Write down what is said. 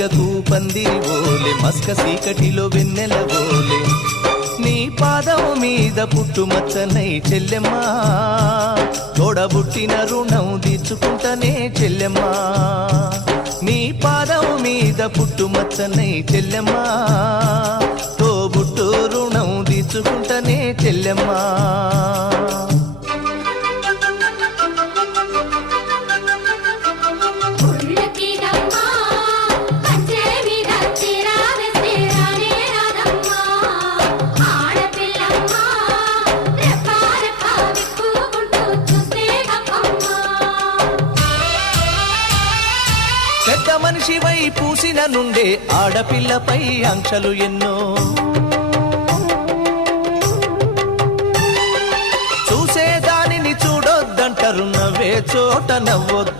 తీగకు పందిరి ఓలే మస్క సీకటిలో వెన్నెల ఓలే నీ పాదం మీద పుట్టుమచ్చనై చెల్లెమ్మా తోడబుట్టిన రుణం తీర్చుకుంటనే చెల్లెమ్మా నీ పాదం మీద పుట్టుమచ్చనై చెల్లెమ్మా తోబుట్టు రుణం తీర్చుకుంటనే చెల్లెమ్మా పెద్ద మనిషివై పూసిన నుండే ఆడపిల్లపై ఆంక్షలు ఎన్నో చూసేదానిని చూడొద్దంటారు నవ్వే చోట నవ్వొద్దు